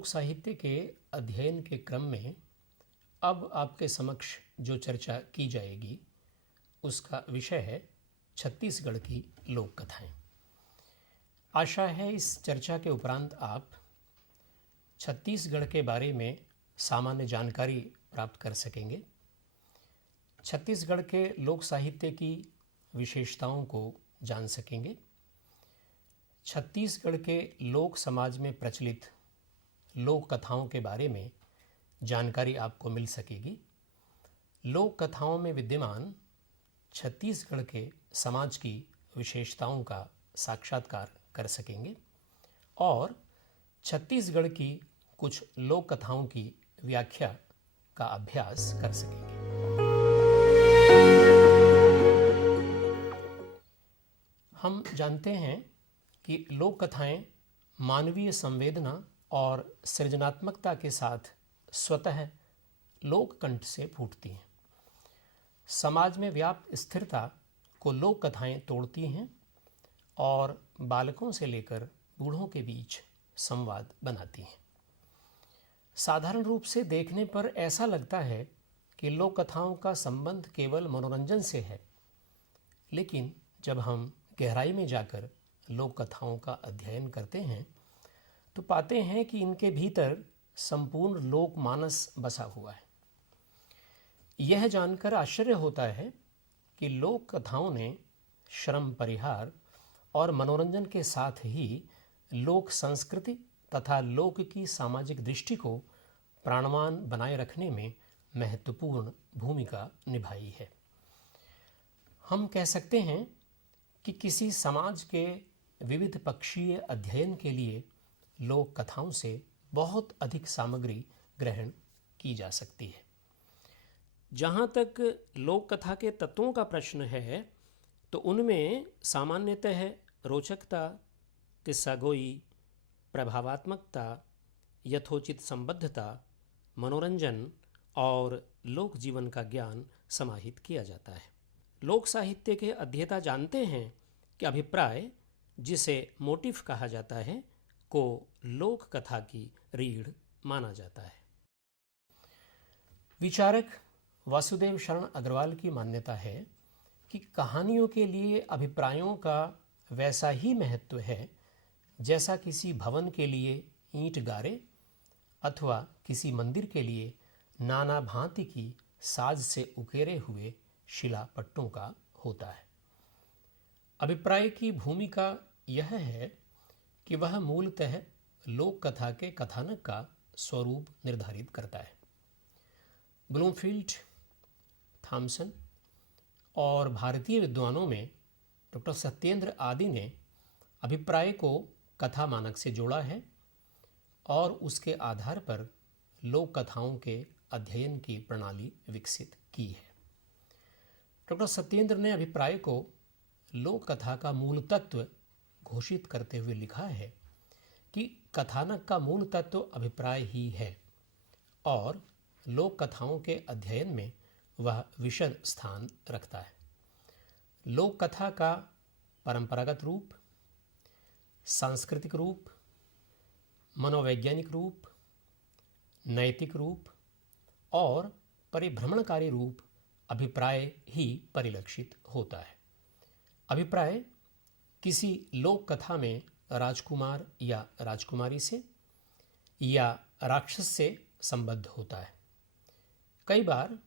लोक साहित्य के अध्ययन के क्रम में अब आपके समक्ष जो चर्चा की जाएगी उसका विषय है छत्तीसगढ़ की लोक कथाएं। आशा है इस चर्चा के उपरांत आप छत्तीसगढ़ के बारे में सामान्य जानकारी प्राप्त कर सकेंगे, छत्तीसगढ़ के लोक साहित्य की विशेषताओं को जान सकेंगे, छत्तीसगढ़ के लोक समाज में प्रचलित लोक कथाओं के बारे में जानकारी आपको मिल सकेगी। लोक कथाओं में विद्यमान छत्तीसगढ़ के समाज की विशेषताओं का साक्षात्कार कर सकेंगे और छत्तीसगढ़ की कुछ लोक कथाओं की व्याख्या का अभ्यास कर सकेंगे। हम जानते हैं कि लोक कथाएं मानवीय संवेदना और सृजनात्मकता के साथ स्वतः लोककंठ से फूटती हैं। समाज में व्याप्त स्थिरता को लोक कथाएं तोड़ती हैं और बालकों से लेकर बूढ़ों के बीच संवाद बनाती हैं। साधारण रूप से देखने पर ऐसा लगता है कि लोक कथाओं का संबंध केवल मनोरंजन से है, लेकिन जब हम गहराई में जाकर लोक कथाओं का अध्ययन करते हैं तो पाते हैं कि इनके भीतर संपूर्ण लोकमानस बसा हुआ है। यह जानकर आश्चर्य होता है कि लोक कथाओं ने श्रम परिहार और मनोरंजन के साथ ही लोक संस्कृति तथा लोक की सामाजिक दृष्टि को प्राणवान बनाए रखने में महत्वपूर्ण भूमिका निभाई है। हम कह सकते हैं कि किसी समाज के विविध पक्षीय अध्ययन के लिए लोक कथाओं से बहुत अधिक सामग्री ग्रहण की जा सकती है। जहाँ तक लोक कथा के तत्वों का प्रश्न है तो उनमें सामान्यतः रोचकता, किस्सागोई, प्रभावात्मकता, यथोचित संबद्धता, मनोरंजन और लोक जीवन का ज्ञान समाहित किया जाता है। लोक साहित्य के अध्येता जानते हैं कि अभिप्राय, जिसे मोटिव कहा जाता है, को लोक कथा की रीढ़ माना जाता है। विचारक वासुदेव शरण अग्रवाल की मान्यता है कि कहानियों के लिए अभिप्रायों का वैसा ही महत्व है जैसा किसी भवन के लिए ईंट गारे अथवा किसी मंदिर के लिए नाना भांति की साज से उकेरे हुए शिला पट्टों का होता है। अभिप्राय की भूमिका यह है कि वह मूलतः लोक कथा के कथानक का स्वरूप निर्धारित करता है। ब्लूमफील्ड, थॉमसन और भारतीय विद्वानों में डॉक्टर सत्येंद्र आदि ने अभिप्राय को कथा मानक से जोड़ा है और उसके आधार पर लोक कथाओं के अध्ययन की प्रणाली विकसित की है। डॉक्टर सत्येंद्र ने अभिप्राय को लोक कथा का मूल तत्व घोषित करते हुए लिखा है कि कथानक का मूल तत्व अभिप्राय ही है और लोक कथाओं के अध्ययन में वह विशद स्थान रखता है। लोक कथा का परंपरागत रूप, सांस्कृतिक रूप, मनोवैज्ञानिक रूप, नैतिक रूप और परिभ्रमणकारी रूप अभिप्राय ही परिलक्षित होता है। अभिप्राय किसी लोक कथा में राजकुमार या राजकुमारी से या राक्षस से संबद्ध होता है। कई बार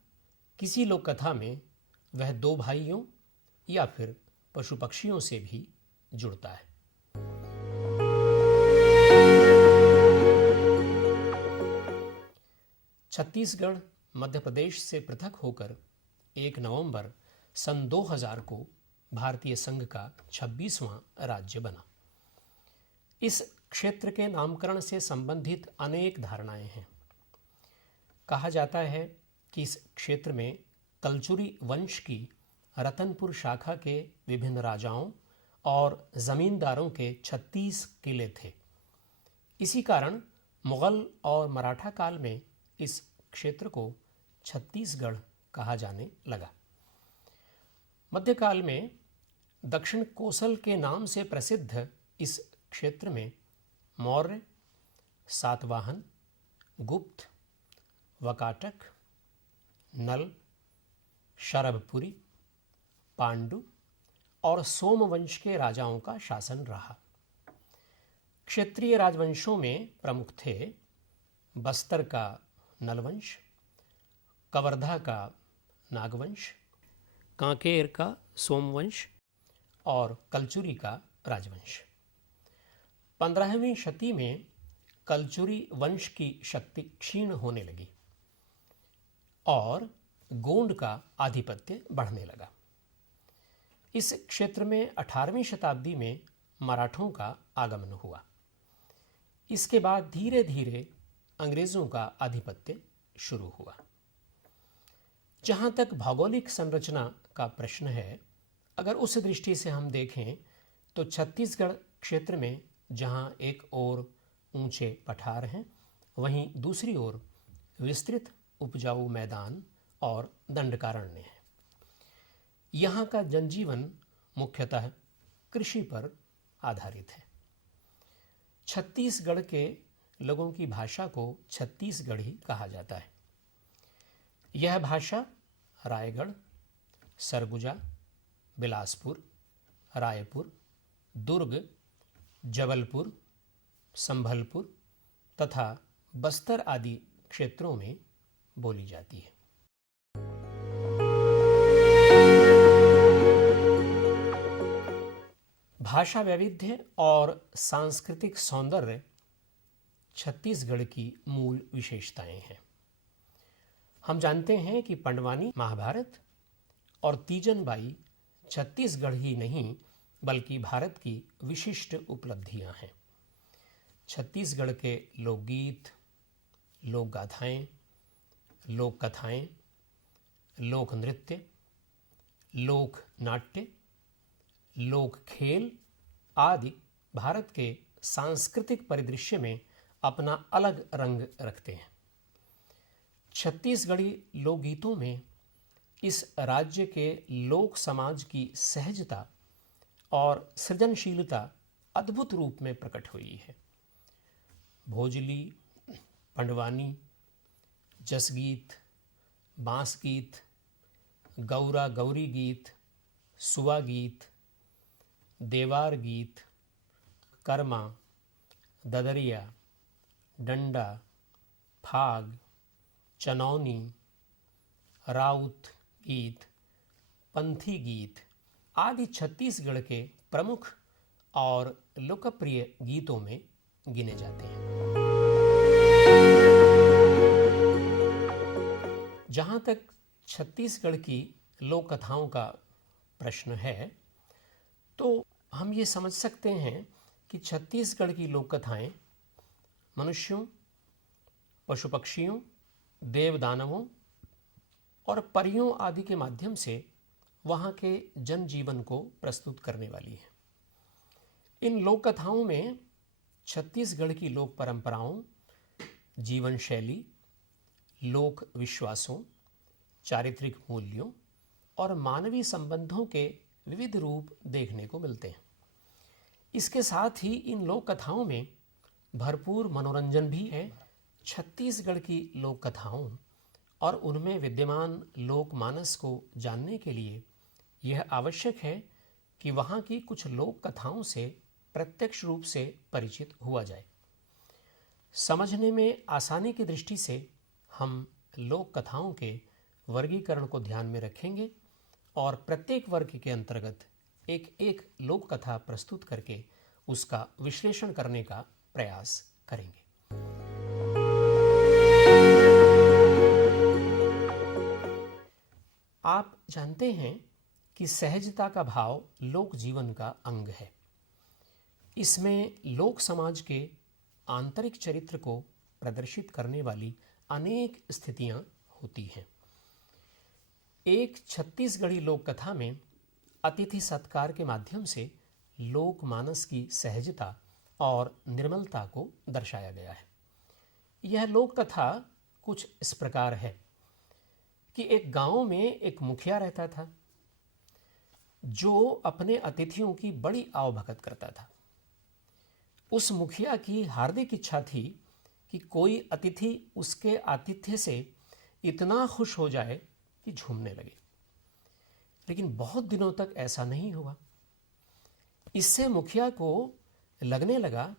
किसी लोक कथा में वह दो भाइयों या फिर पशु पक्षियों से भी जुड़ता है। छत्तीसगढ़ मध्य प्रदेश से पृथक होकर 1 नवंबर सन 2000 को भारतीय संघ का 26वां राज्य बना। इस क्षेत्र के नामकरण से संबंधित अनेक धारणाएं हैं। कहा जाता है कि इस क्षेत्र में कलचुरी वंश की रतनपुर शाखा के विभिन्न राजाओं और जमींदारों के 36 किले थे। इसी कारण मुगल और मराठा काल में इस क्षेत्र को छत्तीसगढ़ कहा जाने लगा। मध्यकाल में दक्षिण कोसल के नाम से प्रसिद्ध इस क्षेत्र में मौर्य, सातवाहन, गुप्त, वकाटक, नल, शरभपुरी, पांडु और सोमवंश के राजाओं का शासन रहा। क्षेत्रीय राजवंशों में प्रमुख थे बस्तर का नलवंश, कवर्धा का नागवंश, कांकेर का सोमवंश और कलचुरी का राजवंश। 15वीं शती में कलचुरी वंश की शक्ति क्षीण होने लगी और गोंड का आधिपत्य बढ़ने लगा। इस क्षेत्र में 18वीं शताब्दी में मराठों का आगमन हुआ। इसके बाद धीरे धीरे अंग्रेजों का आधिपत्य शुरू हुआ। जहां तक भौगोलिक संरचना का प्रश्न है, अगर उस दृष्टि से हम देखें तो छत्तीसगढ़ क्षेत्र में जहां एक ओर ऊंचे पठार हैं, वहीं दूसरी ओर विस्तृत उपजाऊ मैदान और दंडकारण्य है। यहाँ का जनजीवन मुख्यतः कृषि पर आधारित है। छत्तीसगढ़ के लोगों की भाषा को छत्तीसगढ़ी कहा जाता है। यह भाषा रायगढ़, सरगुजा, बिलासपुर, रायपुर, दुर्ग, जबलपुर, संभलपुर तथा बस्तर आदि क्षेत्रों में बोली जाती है। भाषा वैविध्य और सांस्कृतिक सौंदर्य छत्तीसगढ़ की मूल विशेषताएं हैं। हम जानते हैं कि पंडवानी महाभारत और तीजन बाई छत्तीसगढ़ ही नहीं बल्कि भारत की विशिष्ट उपलब्धियां हैं। छत्तीसगढ़ के लोकगीत, लोक गाथाएं, लोक कथाएं, लोक नृत्य, लोक नाट्य, लोक खेल आदि भारत के सांस्कृतिक परिदृश्य में अपना अलग रंग रखते हैं। छत्तीसगढ़ी लोकगीतों में इस राज्य के लोक समाज की सहजता और सृजनशीलता अद्भुत रूप में प्रकट हुई है। भोजली, पंडवानी, जसगीत, बांस गीत, गौरा गौरी गीत, सुआ गीत, देवार गीत, कर्मा, ददरिया, डंडा, फाग, चनौनी, राउत गीत, पंथी गीत आदि छत्तीसगढ़ के प्रमुख और लोकप्रिय गीतों में गिने जाते हैं। जहाँ तक छत्तीसगढ़ की लोक कथाओं का प्रश्न है, तो हम ये समझ सकते हैं कि छत्तीसगढ़ की लोक कथाएं मनुष्यों, पशु पक्षियों, देव दानवों और परियों आदि के माध्यम से वहाँ के जनजीवन को प्रस्तुत करने वाली है। इन लोक कथाओं में छत्तीसगढ़ की लोक परंपराओं, जीवन शैली, लोक विश्वासों, चारित्रिक मूल्यों और मानवीय संबंधों के विविध रूप देखने को मिलते हैं। इसके साथ ही इन लोक कथाओं में भरपूर मनोरंजन भी है। छत्तीसगढ़ की लोक कथाओं और उनमें विद्यमान लोकमानस को जानने के लिए यह आवश्यक है कि वहाँ की कुछ लोक कथाओं से प्रत्यक्ष रूप से परिचित हुआ जाए। समझने में आसानी की दृष्टि से हम लोक कथाओं के वर्गीकरण को ध्यान में रखेंगे और प्रत्येक वर्ग के अंतर्गत एक एक लोक कथा प्रस्तुत करके उसका विश्लेषण करने का प्रयास करेंगे। आप जानते हैं कि सहजता का भाव लोक जीवन का अंग है। इसमें लोक समाज के आंतरिक चरित्र को प्रदर्शित करने वाली अनेक स्थितियां होती हैं। एक छत्तीसगढ़ी लोक कथा में अतिथि सत्कार के माध्यम से लोक मानस की सहजता और निर्मलता को दर्शाया गया है। यह लोक कथा कुछ इस प्रकार है कि एक गांव में एक मुखिया रहता था जो अपने अतिथियों की बड़ी आवभगत करता था। उस मुखिया की हार्दिक इच्छा थी कि कोई अतिथि उसके आतिथ्य से इतना खुश हो जाए कि झूमने लगे। लेकिन बहुत दिनों तक ऐसा नहीं हुआ। इससे मुखिया को लगने लगा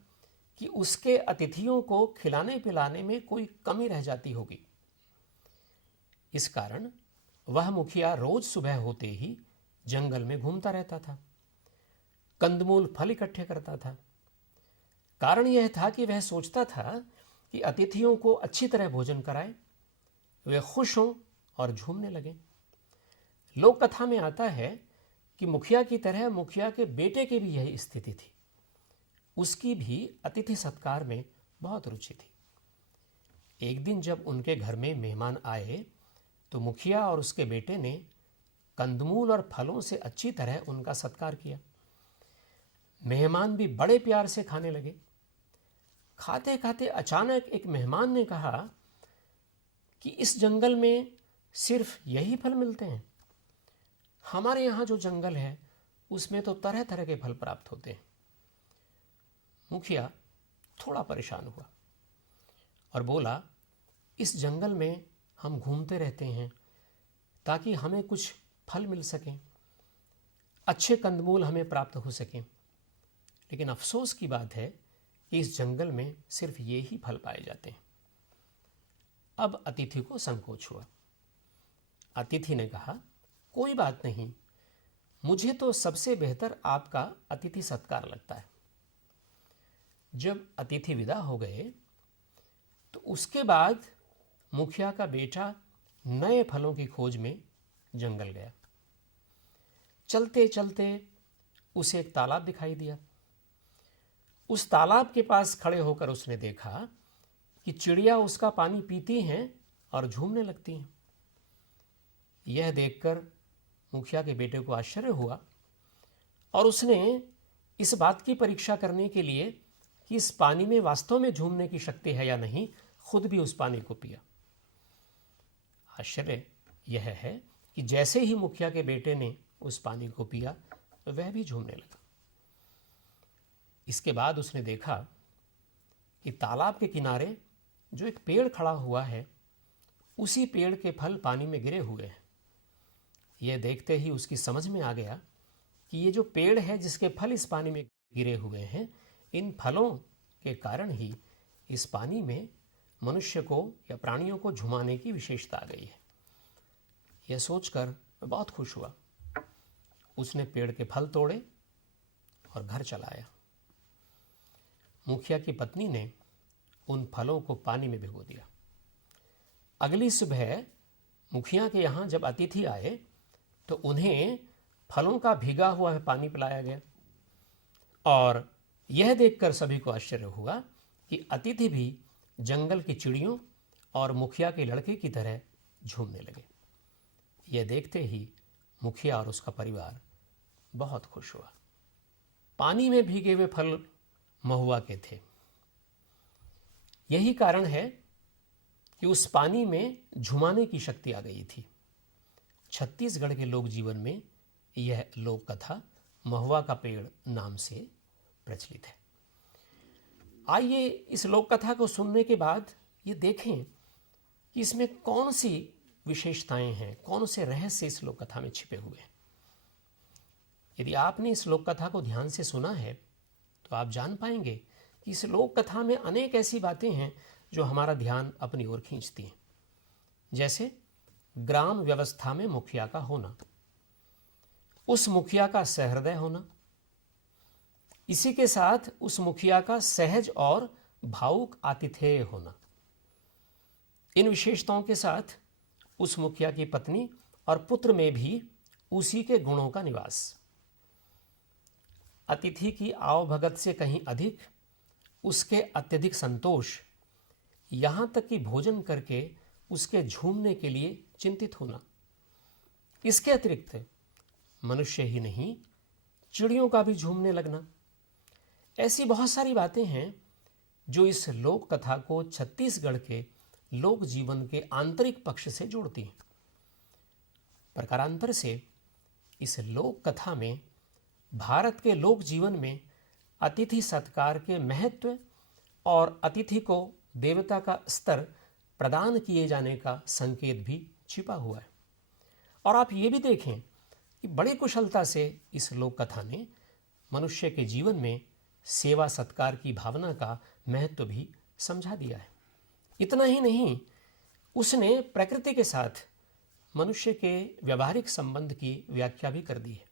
कि उसके अतिथियों को खिलाने पिलाने में कोई कमी रह जाती होगी। इस कारण वह मुखिया रोज सुबह होते ही जंगल में घूमता रहता था, कंदमूल फल इकट्ठे करता था। कारण यह था कि वह सोचता था कि अतिथियों को अच्छी तरह भोजन कराए, वे खुश हों और झूमने लगें। लोक कथा में आता है कि मुखिया की तरह मुखिया के बेटे की भी यही स्थिति थी। उसकी भी अतिथि सत्कार में बहुत रुचि थी। एक दिन जब उनके घर में मेहमान आए तो मुखिया और उसके बेटे ने कंदमूल और फलों से अच्छी तरह उनका सत्कार किया। मेहमान भी बड़े प्यार से खाने लगे। खाते खाते अचानक एक मेहमान ने कहा कि इस जंगल में सिर्फ यही फल मिलते हैं। हमारे यहाँ जो जंगल है उसमें तो तरह तरह के फल प्राप्त होते हैं। मुखिया थोड़ा परेशान हुआ और बोला, इस जंगल में हम घूमते रहते हैं ताकि हमें कुछ फल मिल सकें, अच्छे कंदमूल हमें प्राप्त हो सकें, लेकिन अफसोस की बात है कि इस जंगल में सिर्फ ये ही फल पाए जाते हैं। अब अतिथि को संकोच हुआ। अतिथि ने कहा, कोई बात नहीं, मुझे तो सबसे बेहतर आपका अतिथि सत्कार लगता है। जब अतिथि विदा हो गए तो उसके बाद मुखिया का बेटा नए फलों की खोज में जंगल गया। चलते चलते उसे एक तालाब दिखाई दिया। उस तालाब के पास खड़े होकर उसने देखा कि चिड़िया उसका पानी पीती हैं और झूमने लगती हैं। यह देखकर मुखिया के बेटे को आश्चर्य हुआ और उसने इस बात की परीक्षा करने के लिए कि इस पानी में वास्तव में झूमने की शक्ति है या नहीं, खुद भी उस पानी को पिया। आश्चर्य यह है कि जैसे ही मुखिया के बेटे ने उस पानी को पिया वह भी झूमने लगा। इसके बाद उसने देखा कि तालाब के किनारे जो एक पेड़ खड़ा हुआ है, उसी पेड़ के फल पानी में गिरे हुए हैं। यह देखते ही उसकी समझ में आ गया कि ये जो पेड़ है जिसके फल इस पानी में गिरे हुए हैं, इन फलों के कारण ही इस पानी में मनुष्य को या प्राणियों को झुमाने की विशेषता आ गई है। यह सोचकर बहुत खुश हुआ। उसने पेड़ के फल तोड़े और घर चला आया। मुखिया की पत्नी ने उन फलों को पानी में भिगो दिया। अगली सुबह मुखिया के यहाँ जब अतिथि आए तो उन्हें फलों का भीगा हुआ पानी पिलाया गया और यह देखकर सभी को आश्चर्य हुआ कि अतिथि भी जंगल की चिड़ियों और मुखिया के लड़के की तरह झूमने लगे। यह देखते ही मुखिया और उसका परिवार बहुत खुश हुआ। पानी में भीगे हुए फल महुआ के थे। यही कारण है कि उस पानी में झुमाने की शक्ति आ गई थी। छत्तीसगढ़ के लोक जीवन में यह लोक कथा महुआ का पेड़ नाम से प्रचलित है। आइए इस लोक कथा को सुनने के बाद ये देखें कि इसमें कौन सी विशेषताएं हैं, कौन से रहस्य इस लोक कथा में छिपे हुए हैं। यदि आपने इस लोक कथा को ध्यान से सुना है तो आप जान पाएंगे कि इस लोक कथा में अनेक ऐसी बातें हैं जो हमारा ध्यान अपनी ओर खींचती हैं। जैसे ग्राम व्यवस्था में मुखिया का होना, उस मुखिया का सहृदय होना, इसी के साथ उस मुखिया का सहज और भावुक आतिथेय होना। इन विशेषताओं के साथ उस मुखिया की पत्नी और पुत्र में भी उसी के गुणों का निवास। अतिथि की आवभगत से कहीं अधिक उसके अत्यधिक संतोष, यहाँ तक कि भोजन करके उसके झूमने के लिए चिंतित होना। इसके अतिरिक्त मनुष्य ही नहीं, चिड़ियों का भी झूमने लगना। ऐसी बहुत सारी बातें हैं जो इस लोक कथा को छत्तीसगढ़ के लोक जीवन के आंतरिक पक्ष से जोड़ती हैं। प्रकारांतर से इस लोक कथा में भारत के लोक जीवन में अतिथि सत्कार के महत्व और अतिथि को देवता का स्तर प्रदान किए जाने का संकेत भी छिपा हुआ है। और आप ये भी देखें कि बड़ी कुशलता से इस लोक कथा ने मनुष्य के जीवन में सेवा सत्कार की भावना का महत्व भी समझा दिया है। इतना ही नहीं, उसने प्रकृति के साथ मनुष्य के व्यवहारिक संबंध की व्याख्या भी कर दी है।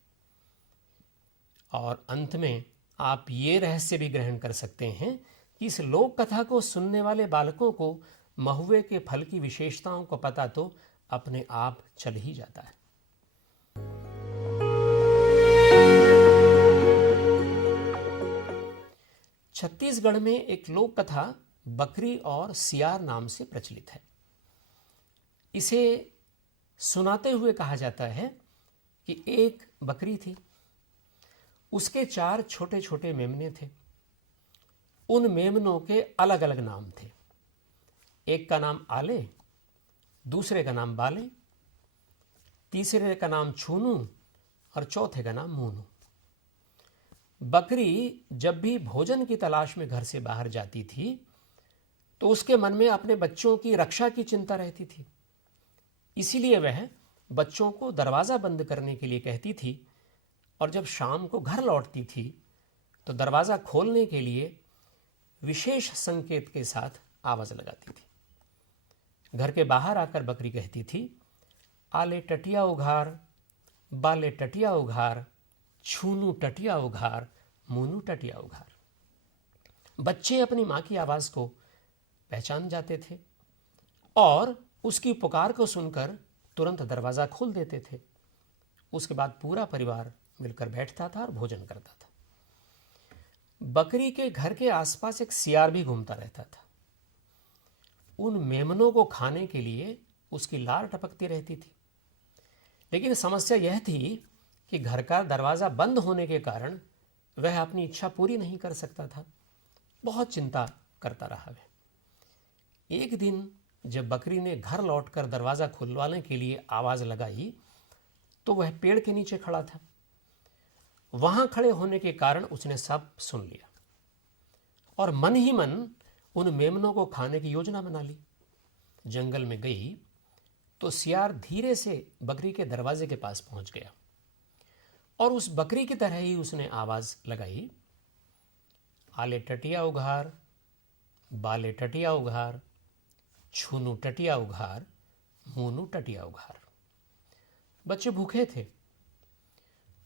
और अंत में आप ये रहस्य भी ग्रहण कर सकते हैं कि इस लोक कथा को सुनने वाले बालकों को महुए के फल की विशेषताओं को पता तो अपने आप चल ही जाता है। छत्तीसगढ़ में एक लोक कथा बकरी और सियार नाम से प्रचलित है। इसे सुनाते हुए कहा जाता है कि एक बकरी थी, उसके 4 छोटे छोटे मेमने थे। उन मेमनों के अलग अलग नाम थे। एक का नाम आले, दूसरे का नाम बाले, तीसरे का नाम छूनू और चौथे का नाम मूनू। बकरी जब भी भोजन की तलाश में घर से बाहर जाती थी तो उसके मन में अपने बच्चों की रक्षा की चिंता रहती थी। इसीलिए वह बच्चों को दरवाज़ा बंद करने के लिए कहती थी और जब शाम को घर लौटती थी तो दरवाज़ा खोलने के लिए विशेष संकेत के साथ आवाज़ लगाती थी। घर के बाहर आकर बकरी कहती थी, आले टटिया उघार, बाले टटिया उघार, छूनू टटिया उघार, मूनू टटिया उघार। बच्चे अपनी माँ की आवाज़ को पहचान जाते थे और उसकी पुकार को सुनकर तुरंत दरवाज़ा खोल देते थे। उसके बाद पूरा परिवार मिलकर बैठता था और भोजन करता था। बकरी के घर के आसपास एक सियार भी घूमता रहता था। उन मेमनों को खाने के लिए उसकी लार टपकती रहती थी। लेकिन समस्या यह थी कि घर का दरवाज़ा बंद होने के कारण वह अपनी इच्छा पूरी नहीं कर सकता था। बहुत चिंता करता रहा वह। एक दिन जब बकरी ने घर लौटकर दरवाज़ा खुलवाने के लिए आवाज़ लगाई तो वह पेड़ के नीचे खड़ा था। वहां खड़े होने के कारण उसने सब सुन लिया और मन ही मन उन मेमनों को खाने की योजना बना ली। जंगल में गई तो सियार धीरे से बकरी के दरवाजे के पास पहुंच गया और उस बकरी की तरह ही उसने आवाज़ लगाई, आले टटिया उघार, बाले टटिया उघार, छूनू टटिया उघार, मूनू टटिया उघार। बच्चे भूखे थे।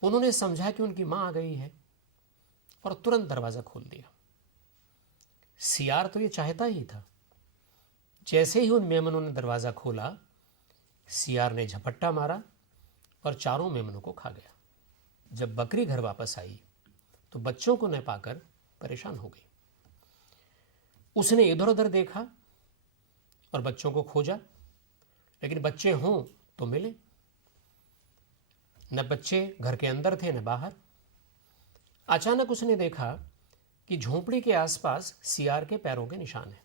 उन्होंने समझा कि उनकी मां आ गई है और तुरंत दरवाज़ा खोल दिया। सियार तो ये चाहता ही था। जैसे ही उन मेमनों ने दरवाज़ा खोला, सियार ने झपट्टा मारा और चारों मेमनों को खा गया। जब बकरी घर वापस आई तो बच्चों को न पाकर परेशान हो गई। उसने इधर उधर देखा और बच्चों को खोजा, लेकिन बच्चे हों तो मिले न। बच्चे घर के अंदर थे न बाहर। अचानक उसने देखा कि झोंपड़ी के आसपास सियार के पैरों के निशान हैं।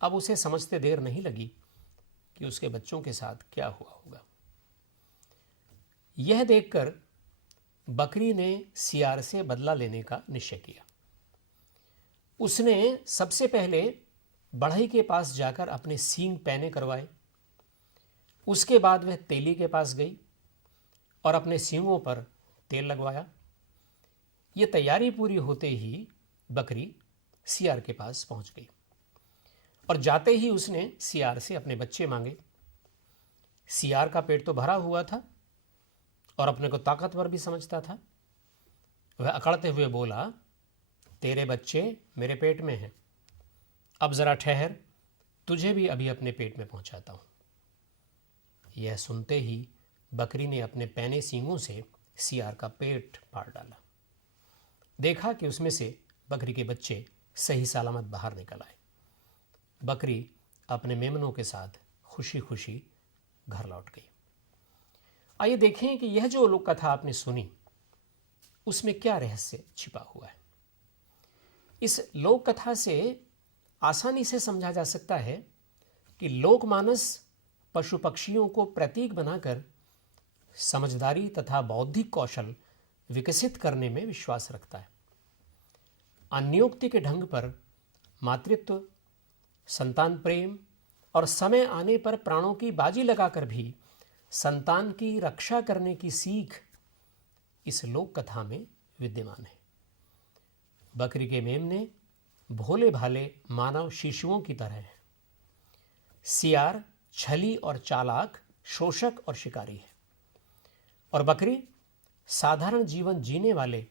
अब उसे समझते देर नहीं लगी कि उसके बच्चों के साथ क्या हुआ होगा। यह देखकर बकरी ने सियार से बदला लेने का निश्चय किया। उसने सबसे पहले बढ़ई के पास जाकर अपने सींग पैने करवाए। उसके बाद वह तेली के पास गई और अपने सींगों पर तेल लगवाया। ये तैयारी पूरी होते ही बकरी सियार के पास पहुंच गई और जाते ही उसने सियार से अपने बच्चे मांगे। सियार का पेट तो भरा हुआ था और अपने को ताकतवर भी समझता था। वह अकड़ते हुए बोला, तेरे बच्चे मेरे पेट में हैं, अब जरा ठहर, तुझे भी अभी अपने पेट में पहुंचाता हूं। यह सुनते ही बकरी ने अपने पैने सींगों से सियार का पेट फाड़ डाला। देखा कि उसमें से बकरी के बच्चे सही सलामत बाहर निकल आए। बकरी अपने मेमनों के साथ खुशी खुशी घर लौट गई। आइए देखें कि यह जो लोक कथा आपने सुनी उसमें क्या रहस्य छिपा हुआ है। इस लोक कथा से आसानी से समझा जा सकता है कि लोकमानस पशु पक्षियों को प्रतीक बनाकर समझदारी तथा बौद्धिक कौशल विकसित करने में विश्वास रखता है। अन्योक्ति के ढंग पर मातृत्व संतान प्रेम और समय आने पर प्राणों की बाजी लगाकर भी संतान की रक्षा करने की सीख इस लोक कथा में विद्यमान है। बकरी के मेमने भोले भाले मानव शिशुओं की तरह है। सियार छली और चालाक, शोषक और शिकारी है, और बकरी साधारण जीवन जीने वाले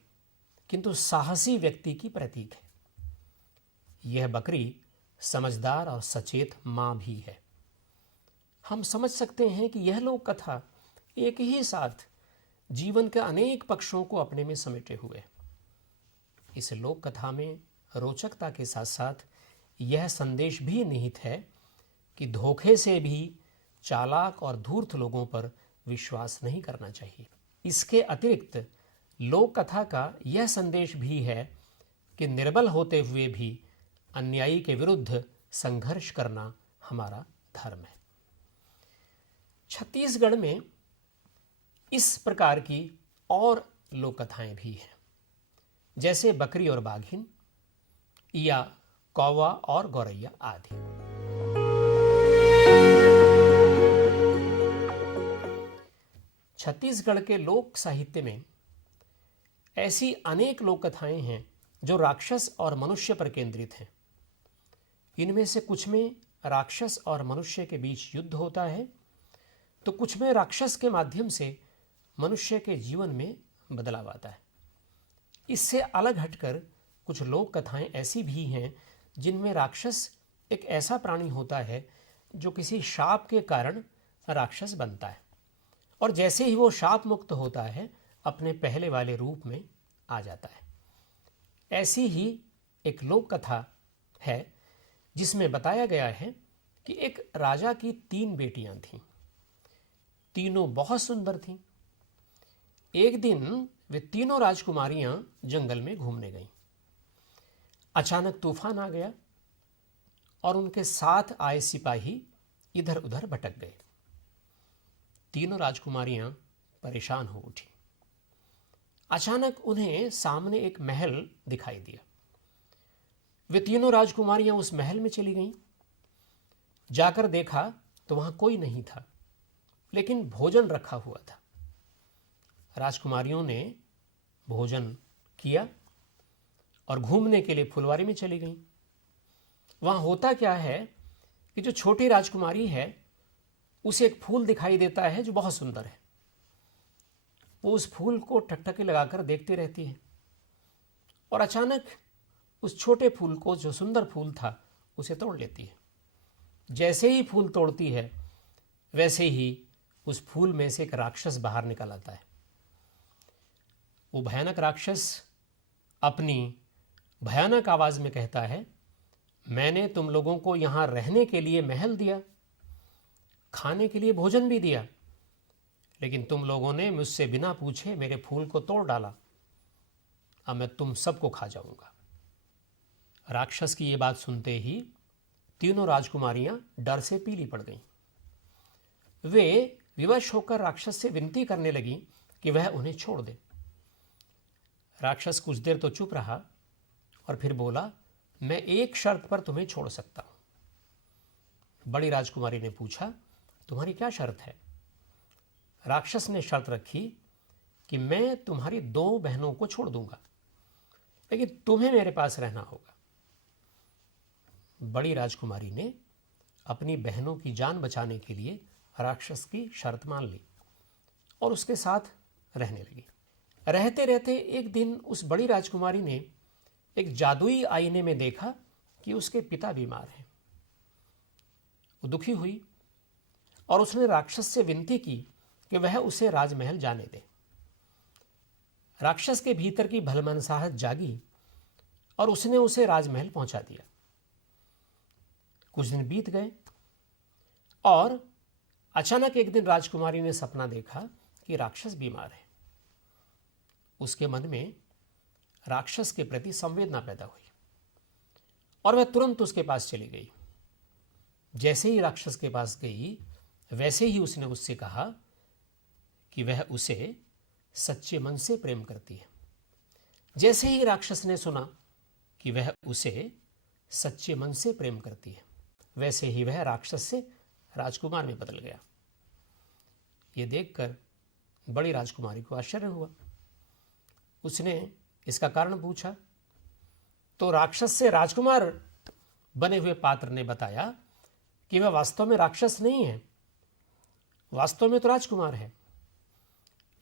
किंतु साहसी व्यक्ति की प्रतीक है। यह बकरी समझदार और सचेत मां भी है। हम समझ सकते हैं कि यह लोक कथा एक ही साथ जीवन के अनेक पक्षों को अपने में समेटे हुए है। इस लोक कथा में रोचकता के साथ साथ यह संदेश भी निहित है कि धोखे से भी चालाक और धूर्त लोगों पर विश्वास नहीं करना चाहिए। इसके अतिरिक्त लोक कथा का यह संदेश भी है कि निर्बल होते हुए भी अन्यायी के विरुद्ध संघर्ष करना हमारा धर्म है। छत्तीसगढ़ में इस प्रकार की और लोक कथाएं भी हैं, जैसे बकरी और बाघिन या कौवा और गौरैया आदि। छत्तीसगढ़ के लोक साहित्य में ऐसी अनेक लोक कथाएं हैं जो राक्षस और मनुष्य पर केंद्रित हैं। इनमें से कुछ में राक्षस और मनुष्य के बीच युद्ध होता है, तो कुछ में राक्षस के माध्यम से मनुष्य के जीवन में बदलाव आता है। इससे अलग हटकर कुछ लोक कथाएं ऐसी भी हैं जिनमें राक्षस एक ऐसा प्राणी होता है जो किसी शाप के कारण राक्षस बनता है, और जैसे ही वो शाप मुक्त होता है अपने पहले वाले रूप में आ जाता है। ऐसी ही एक लोक कथा है जिसमें बताया गया है कि एक राजा की 3 बेटियां थीं। तीनों बहुत सुंदर थीं। एक दिन वे तीनों राजकुमारियां जंगल में घूमने गईं। अचानक तूफान आ गया और उनके साथ आए सिपाही इधर उधर भटक गए। तीनों राजकुमारियां परेशान हो उठी। अचानक उन्हें सामने एक महल दिखाई दिया। वे तीनों राजकुमारियां उस महल में चली गईं। जाकर देखा तो वहां कोई नहीं था, लेकिन भोजन रखा हुआ था। राजकुमारियों ने भोजन किया और घूमने के लिए फुलवारी में चली गईं। वहां होता क्या है कि जो छोटी राजकुमारी है उसे एक फूल दिखाई देता है जो बहुत सुंदर है। वो उस फूल को टकटकी लगाकर देखती रहती है, और अचानक उस छोटे फूल को, जो सुंदर फूल था, उसे तोड़ लेती है। जैसे ही फूल तोड़ती है वैसे ही उस फूल में से एक राक्षस बाहर निकल आता है। वो भयानक राक्षस अपनी भयानक आवाज में कहता है, मैंने तुम लोगों को यहां रहने के लिए महल दिया, खाने के लिए भोजन भी दिया, लेकिन तुम लोगों ने मुझसे बिना पूछे मेरे फूल को तोड़ डाला। अब मैं तुम सबको खा जाऊंगा। राक्षस की ये बात सुनते ही तीनों राजकुमारियां डर से पीली पड़ गईं। वे विवश होकर राक्षस से विनती करने लगी कि वह उन्हें छोड़ दे। राक्षस कुछ देर तो चुप रहा और फिर बोला, मैं एक शर्त पर तुम्हें छोड़ सकता हूं। बड़ी राजकुमारी ने पूछा, तुम्हारी क्या शर्त है? राक्षस ने शर्त रखी कि मैं तुम्हारी 2 बहनों को छोड़ दूंगा, लेकिन तुम्हें मेरे पास रहना होगा। बड़ी राजकुमारी ने अपनी बहनों की जान बचाने के लिए राक्षस की शर्त मान ली और उसके साथ रहने लगी। रहते रहते एक दिन उस बड़ी राजकुमारी ने एक जादुई आईने में देखा कि उसके पिता बीमार हैं। वो दुखी हुई और उसने राक्षस से विनती की कि वह उसे राजमहल जाने दे। राक्षस के भीतर की भलमनसाहट जागी और उसने उसे राजमहल पहुंचा दिया। कुछ दिन बीत गए और अचानक एक दिन राजकुमारी ने सपना देखा कि राक्षस बीमार है। उसके मन में राक्षस के प्रति संवेदना पैदा हुई और वह तुरंत उसके पास चली गई। जैसे ही राक्षस के पास गई वैसे ही उसने उससे कहा कि वह उसे सच्चे मन से प्रेम करती है। जैसे ही राक्षस ने सुना कि वह उसे सच्चे मन से प्रेम करती है, वैसे ही वह राक्षस से राजकुमार में बदल गया। ये देखकर बड़ी राजकुमारी को आश्चर्य हुआ। उसने इसका कारण पूछा तो राक्षस से राजकुमार बने हुए पात्र ने बताया कि वह वास्तव में राक्षस नहीं है, वास्तव में तो राजकुमार है।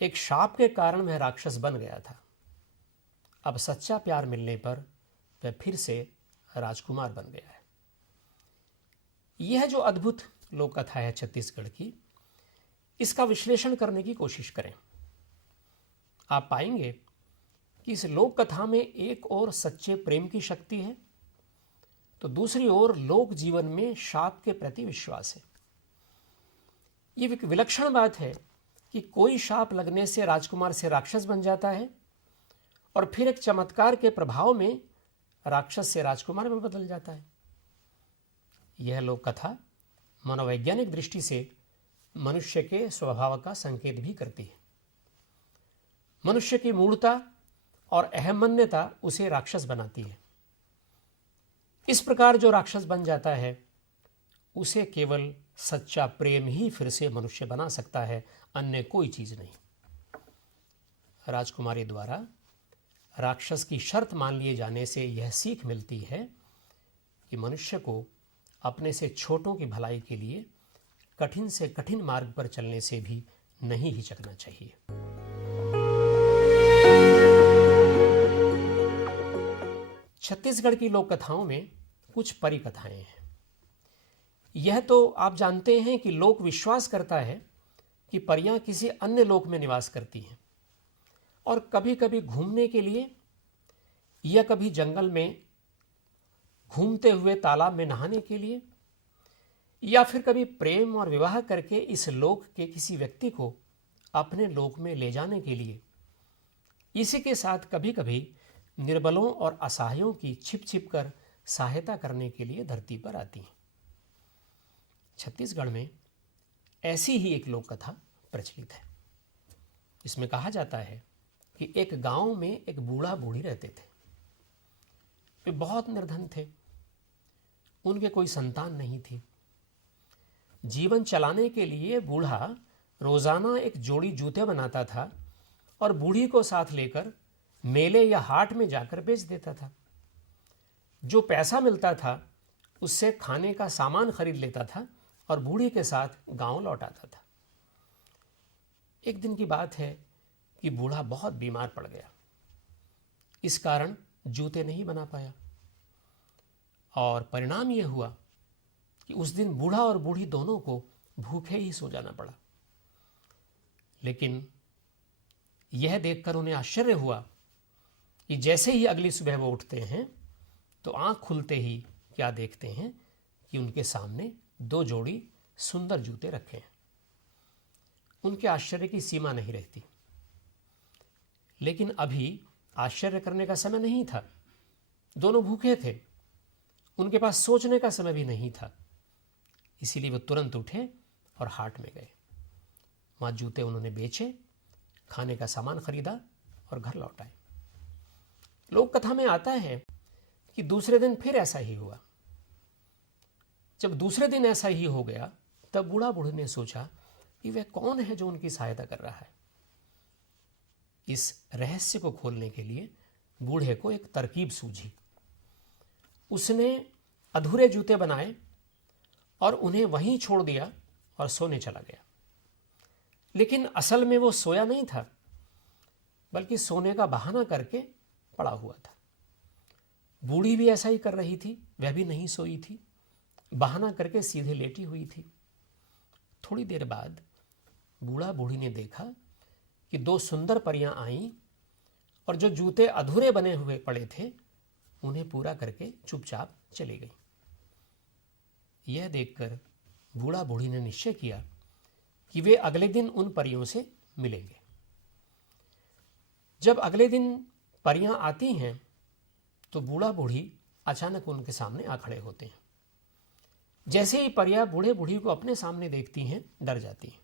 एक शाप के कारण वह राक्षस बन गया था। अब सच्चा प्यार मिलने पर वह फिर से राजकुमार बन गया है। यह जो अद्भुत लोक कथा है छत्तीसगढ़ की, इसका विश्लेषण करने की कोशिश करें। आप पाएंगे कि इस लोक कथा में एक ओर सच्चे प्रेम की शक्ति है, तो दूसरी ओर लोक जीवन में शाप के प्रति विश्वास है। ये एक विलक्षण बात है कि कोई शाप लगने से राजकुमार से राक्षस बन जाता है और फिर एक चमत्कार के प्रभाव में राक्षस से राजकुमार में बदल जाता है। यह लोक कथा मनोवैज्ञानिक दृष्टि से मनुष्य के स्वभाव का संकेत भी करती है। मनुष्य की मूढ़ता और अहमन्यता उसे राक्षस बनाती है। इस प्रकार जो राक्षस बन जाता है उसे केवल सच्चा प्रेम ही फिर से मनुष्य बना सकता है, अन्य कोई चीज नहीं। राजकुमारी द्वारा राक्षस की शर्त मान लिए जाने से यह सीख मिलती है कि मनुष्य को अपने से छोटों की भलाई के लिए कठिन से कठिन मार्ग पर चलने से भी नहीं हिचकना चाहिए। छत्तीसगढ़ की लोक कथाओं में कुछ परिकथाएं हैं। यह तो आप जानते हैं कि लोक विश्वास करता है कि परियां किसी अन्य लोक में निवास करती हैं और कभी कभी घूमने के लिए या कभी जंगल में घूमते हुए तालाब में नहाने के लिए या फिर कभी प्रेम और विवाह करके इस लोक के किसी व्यक्ति को अपने लोक में ले जाने के लिए, इसी के साथ कभी कभी निर्बलों और असहायों की छिप छिप कर सहायता करने के लिए धरती पर आती हैं। छत्तीसगढ़ में ऐसी ही एक लोक कथा प्रचलित है। इसमें कहा जाता है कि एक गांव में एक बूढ़ा बूढ़ी रहते थे। वे बहुत निर्धन थे, उनके कोई संतान नहीं थी। जीवन चलाने के लिए बूढ़ा रोजाना एक जोड़ी जूते बनाता था और बूढ़ी को साथ लेकर मेले या हाट में जाकर बेच देता था। जो पैसा मिलता था उससे खाने का सामान खरीद लेता था और बूढ़ी के साथ गांव लौट आता था। एक दिन की बात है कि बूढ़ा बहुत बीमार पड़ गया। इस कारण जूते नहीं बना पाया और परिणाम यह हुआ कि उस दिन बूढ़ा और बूढ़ी दोनों को भूखे ही सो जाना पड़ा। लेकिन यह देखकर उन्हें आश्चर्य हुआ कि जैसे ही अगली सुबह वो उठते हैं तो आंख खुलते ही क्या देखते हैं कि उनके सामने दो जोड़ी सुंदर जूते रखे हैं। उनके आश्चर्य की सीमा नहीं रहती। लेकिन अभी आश्चर्य करने का समय नहीं था। दोनों भूखे थे, उनके पास सोचने का समय भी नहीं था। इसीलिए वो तुरंत उठे और हाट में गए। वहां जूते उन्होंने बेचे, खाने का सामान खरीदा और घर लौट आए। लोक कथा में आता है कि दूसरे दिन फिर ऐसा ही हुआ। जब दूसरे दिन ऐसा ही हो गया तब बूढ़ा बूढ़ी ने सोचा कि वह कौन है जो उनकी सहायता कर रहा है। इस रहस्य को खोलने के लिए बूढ़े को एक तरकीब सूझी। उसने अधूरे जूते बनाए और उन्हें वहीं छोड़ दिया और सोने चला गया। लेकिन असल में वो सोया नहीं था, बल्कि सोने का बहाना करके पड़ा हुआ था। बूढ़ी भी ऐसा ही कर रही थी, वह भी नहीं सोई थी, बहाना करके सीधे लेटी हुई थी। थोड़ी देर बाद बूढ़ा बूढ़ी ने देखा कि दो सुंदर परियां आईं और जो जूते अधूरे बने हुए पड़े थे उन्हें पूरा करके चुपचाप चली गई। यह देखकर बूढ़ा बूढ़ी ने निश्चय किया कि वे अगले दिन उन परियों से मिलेंगे। जब अगले दिन परियां आती हैं तो बूढ़ा बूढ़ी अचानक उनके सामने आ खड़े होते हैं। जैसे ही परियां बूढ़े बूढ़ी को अपने सामने देखती हैं डर जाती हैं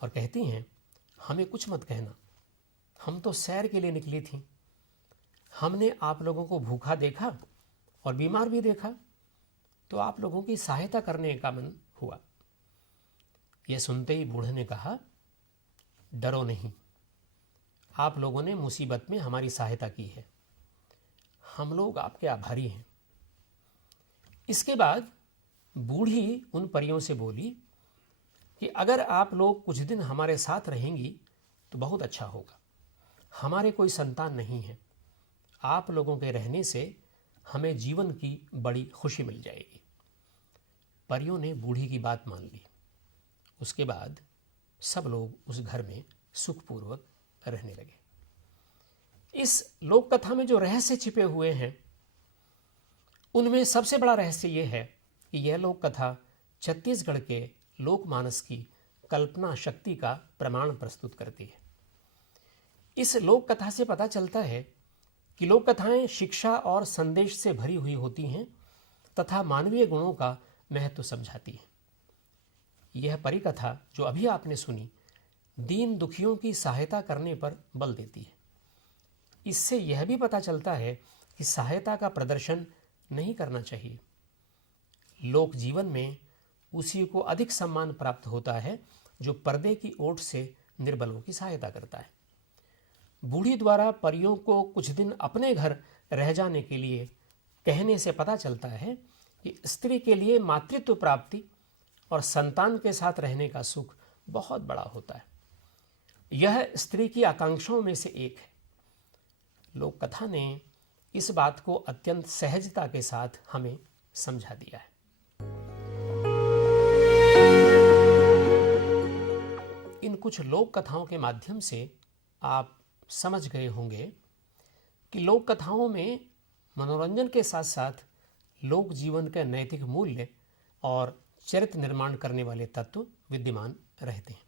और कहती हैं, हमें कुछ मत कहना, हम तो सैर के लिए निकली थी। हमने आप लोगों को भूखा देखा और बीमार भी देखा, तो आप लोगों की सहायता करने का मन हुआ। यह सुनते ही बूढ़े ने कहा, डरो नहीं, आप लोगों ने मुसीबत में हमारी सहायता की है, हम लोग आपके आभारी हैं। इसके बाद बूढ़ी उन परियों से बोली कि अगर आप लोग कुछ दिन हमारे साथ रहेंगी तो बहुत अच्छा होगा। हमारे कोई संतान नहीं है, आप लोगों के रहने से हमें जीवन की बड़ी खुशी मिल जाएगी। परियों ने बूढ़ी की बात मान ली। उसके बाद सब लोग उस घर में सुखपूर्वक रहने लगे। इस लोक कथा में जो रहस्य छिपे हुए हैं, उनमें सबसे बड़ा रहस्य यह है कि यह लोक कथा छत्तीसगढ़ के लोकमानस की कल्पना शक्ति का प्रमाण प्रस्तुत करती है। इस लोक कथा से पता चलता है कि लोक कथाएं शिक्षा और संदेश से भरी हुई होती हैं तथा मानवीय गुणों का महत्व समझाती हैं। यह परिकथा जो अभी आपने सुनी, दीन दुखियों की सहायता करने पर बल देती है। इससे यह भी पता चलता है कि सहायता का प्रदर्शन नहीं करना चाहिए। लोक जीवन में उसी को अधिक सम्मान प्राप्त होता है जो पर्दे की ओट से निर्बलों की सहायता करता है। बूढ़ी द्वारा परियों को कुछ दिन अपने घर रह जाने के लिए कहने से पता चलता है कि स्त्री के लिए मातृत्व प्राप्ति और संतान के साथ रहने का सुख बहुत बड़ा होता है। यह स्त्री की आकांक्षाओं में से एक है। लोक कथा ने इस बात को अत्यंत सहजता के साथ हमें समझा दिया है। इन कुछ लोक कथाओं के माध्यम से आप समझ गए होंगे कि लोक कथाओं में मनोरंजन के साथ साथ लोक जीवन के नैतिक मूल्य और चरित्र निर्माण करने वाले तत्व विद्यमान रहते हैं।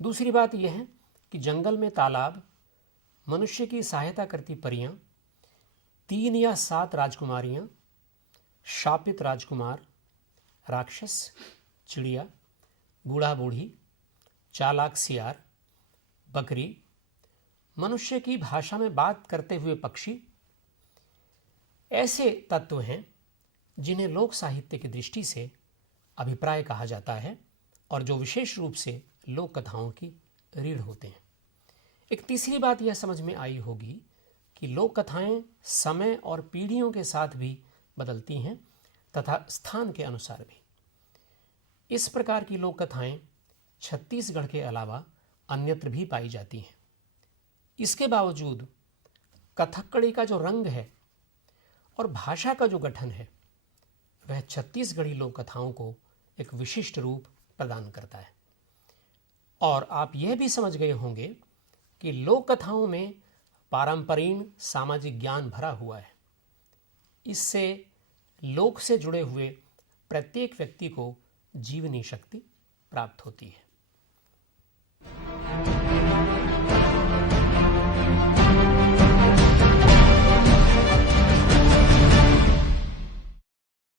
दूसरी बात यह है कि जंगल में तालाब, मनुष्य की सहायता करती परियां, 3 या 7 राजकुमारियां, शापित राजकुमार, राक्षस, चिड़िया, बूढ़ा बूढ़ी, चालाक सियार, बकरी, मनुष्य की भाषा में बात करते हुए पक्षी, ऐसे तत्व हैं जिन्हें लोक साहित्य की दृष्टि से अभिप्राय कहा जाता है और जो विशेष रूप से लोक कथाओं की रीढ़ होते हैं। एक तीसरी बात यह समझ में आई होगी कि लोक कथाएं समय और पीढ़ियों के साथ भी बदलती हैं तथा स्थान के अनुसार भी। इस प्रकार की लोक कथाएं छत्तीसगढ़ के अलावा अन्यत्र भी पाई जाती हैं। इसके बावजूद कथकली का जो रंग है और भाषा का जो गठन है, वह छत्तीसगढ़ी लोक कथाओं को एक विशिष्ट रूप प्रदान करता है। और आप यह भी समझ गए होंगे कि लोक कथाओं में पारंपरिक सामाजिक ज्ञान भरा हुआ है। इससे लोक से जुड़े हुए प्रत्येक व्यक्ति को जीवनी शक्ति प्राप्त होती है।